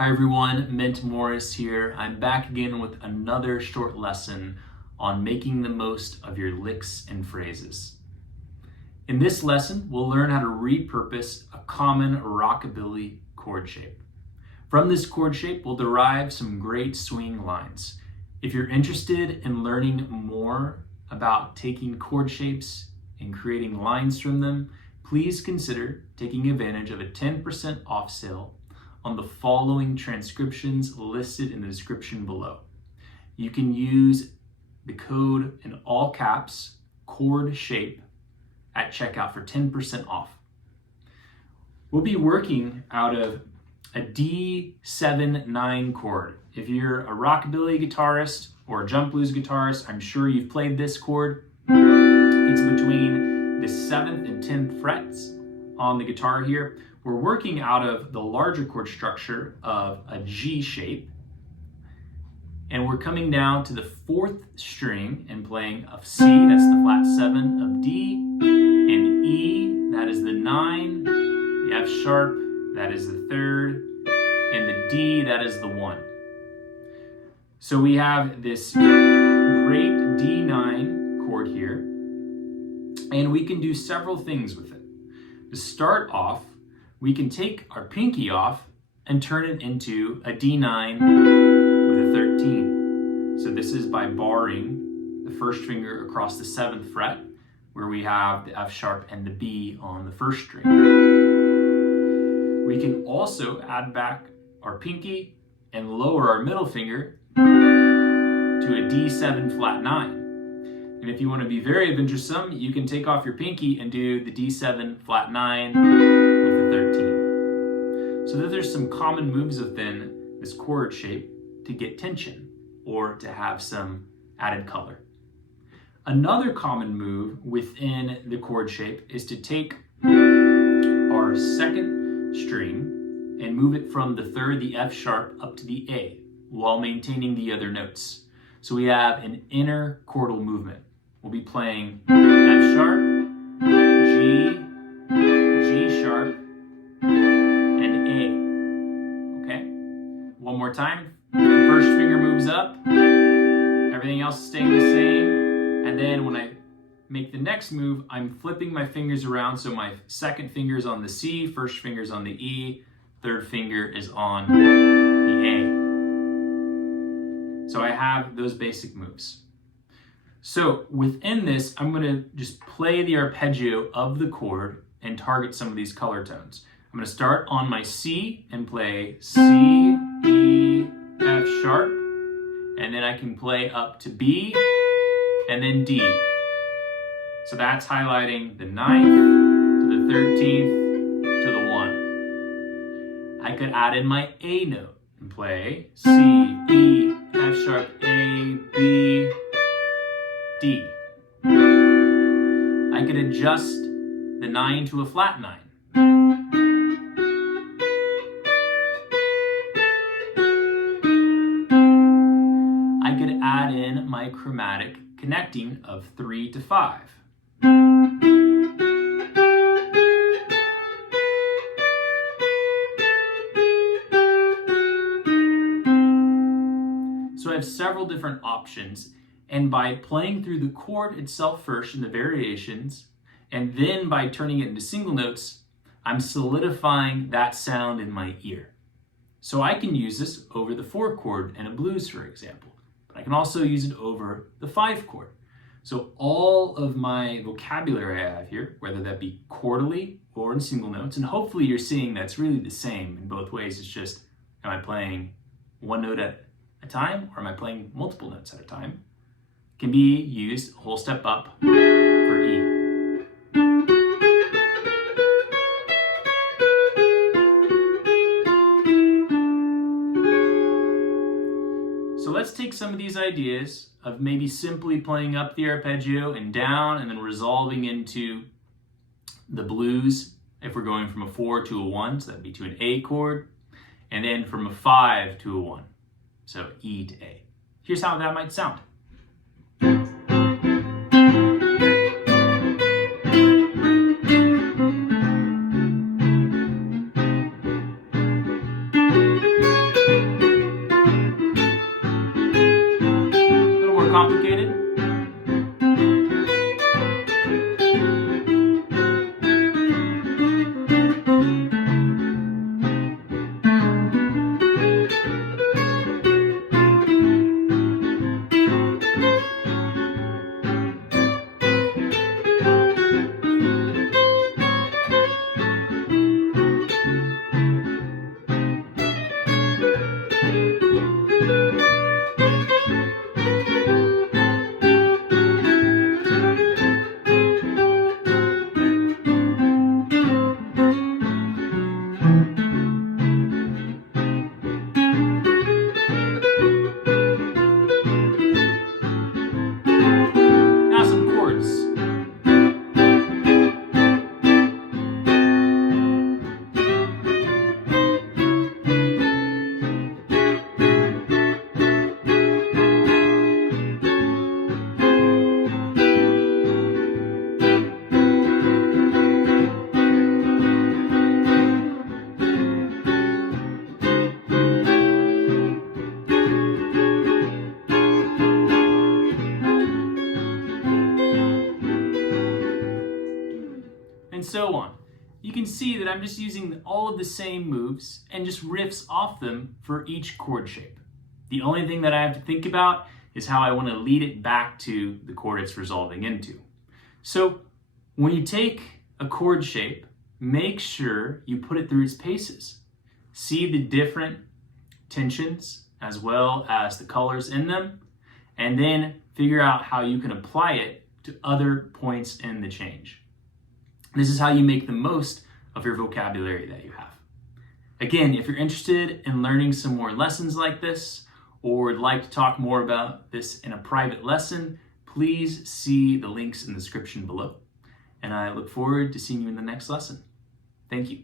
Hi everyone, Ment here. I'm back again with another short lesson on making the most of your licks and phrases. In this lesson, we'll learn how to repurpose a common rockabilly chord shape. From this chord shape, we'll derive some great swing lines. If you're interested in learning more about taking chord shapes and creating lines from them, please consider taking advantage of a 10% off sale on the following transcriptions listed in the description below. You can use the code in all caps, chord shape, at checkout for 10% off. We'll be working out of a D7-9 chord. If you're a rockabilly guitarist or a jump blues guitarist, I'm sure you've played this chord. It's between the 7th and 10th frets on the guitar here. We're working out of the larger chord structure of a G shape, and we're coming down to the 4th string and playing a C, that's the flat 7 of D, and E, that is the 9, the F sharp, that is the 3rd, and the D, that is the 1. So we have this great D9 chord here, and we can do several things with it. To start off, we can take our pinky off and turn it into a D9 with a 13. So this is by barring the first finger across the 7th fret, where we have the F sharp and the B on the 1st string. We can also add back our pinky and lower our middle finger to a D7 flat 9. And if you want to be very adventuresome, you can take off your pinky and do the D7 flat 9 with the 13. So that there's some common moves within this chord shape to get tension or to have some added color. Another common move within the chord shape is to take our 2nd string and move it from the 3rd, the F sharp, up to the A while maintaining the other notes. So we have an inner chordal movement. We'll be playing F sharp, G, G sharp, and A. Okay? One more time. The first finger moves up. Everything else is staying the same. And then when I make the next move, I'm flipping my fingers around. So my 2nd finger is on the C, 1st finger is on the E, 3rd finger is on the A. So I have those basic moves. So within this, I'm going to just play the arpeggio of the chord and target some of these color tones. I'm going to start on my C and play C, E, F sharp, and then I can play up to B and then D. So that's highlighting the 9th to the 13th to the 1. I could add in my A note and play C, E, F sharp, A, B, D. I could adjust the 9 to a flat 9. I could add in my chromatic connecting of 3 to 5. So I have several different options. And by playing through the chord itself first in the variations, and then by turning it into single notes, I'm solidifying that sound in my ear. So I can use this over the 4 chord in a blues, for example. But I can also use it over the 5 chord. So all of my vocabulary I have here, whether that be chordally or in single notes, and hopefully you're seeing that's really the same in both ways. It's just, am I playing one note at a time, or am I playing multiple notes at a time? Can be used a whole step up for E. So let's take some of these ideas of maybe simply playing up the arpeggio and down and then resolving into the blues if we're going from a 4 to a 1, so that'd be to an A chord, and then from a 5 to a 1, so E to A. Here's how that might sound. can see that I'm just using all of the same moves and just riffs off them for each chord shape. The only thing that I have to think about is how I want to lead it back to the chord it's resolving into. So when you take a chord shape, make sure you put it through its paces. See the different tensions as well as the colors in them, and then figure out how you can apply it to other points in the change. This is how you make the most of your vocabulary that you have. Again, if you're interested in learning some more lessons like this, or would like to talk more about this in a private lesson, please see the links in the description below. And I look forward to seeing you in the next lesson. Thank you.